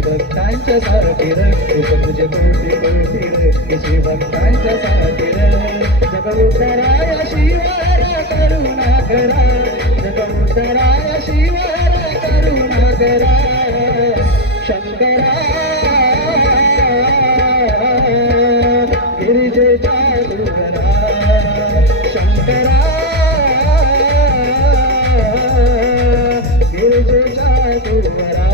भक्तांच्या साथीर तुझे कोटी कोटी रे भक्तांच्या साथीर जग उद्धराय शिवार करुणा करा जग उद्धराय शिवार करुणा करा शंकरा गिरिजेच्या डोंगरा शंकरा गिरिजेच्या डोंगरा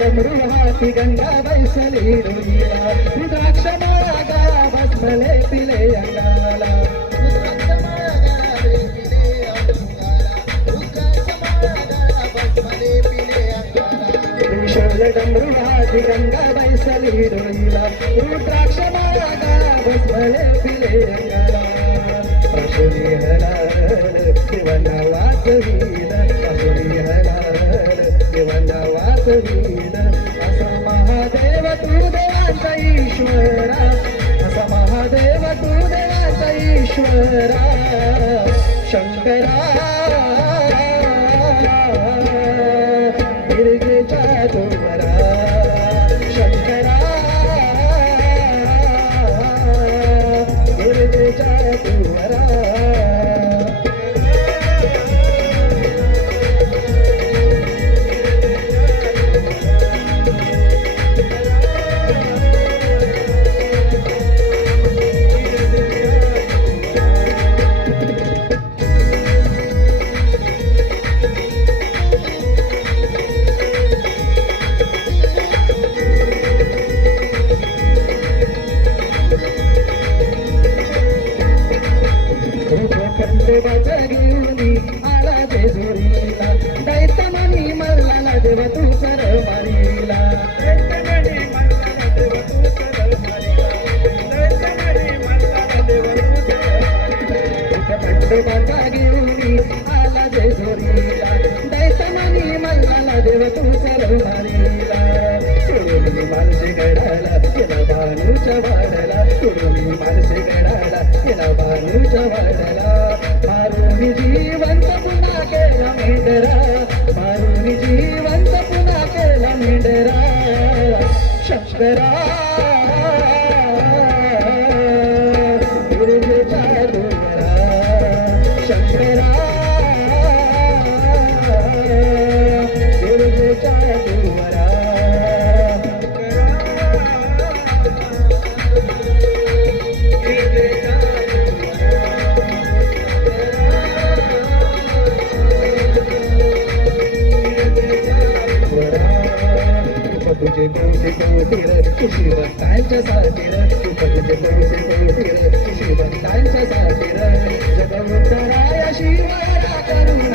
डमरू हाती गंगा बैसली डोईला रुद्राक्ष मागा भस्मले पिले अंगाला डमरू हाती गंगा बैसली डोईला रुद्राक्ष मागा भस्मले पिले अंगाला पाशुरी हलाल शिवना वाचवील पाशुरी हलाल शिवना वाचवील असा महादेव तू देवाचा ईश्वरा असा महादेव तू देवाचा ईश्वरा शंकरा गिरजेच्या डोंगरा शंकरा गिरजेच्या डोंगरा खंडोबाच्या घेऊनी आला जेजुरीला दैतमणी मल्लाला देव तू सर मारीला दैतमणी मल्लाला देव तू सर मारीला दैतमणी मल्लाला देव तू सर खंडोबाच्या घेऊनी आला जेजुरीला दैतमणी मल्लाला देव तू सर मारीला सोडून मानसे गडाला केला भानूच्या वाड्याला सोडून मानसे गडाला केला भानूच्या वाड्याला मारून जीवंत पुन्हा केला मेंढरा मारून जीवंत पुन्हा केला मेंढरा शंकरा गिरजेच्या डोंगरा शंकरा गिरजेच्या डोंगरा तुझे कोटी कोटी रे खुशी भक्तांच्या साथीर तुझे कोटी कोटी रे खुशी भक्तांच्या साथीर जग उद्धराय शिवारा करुणा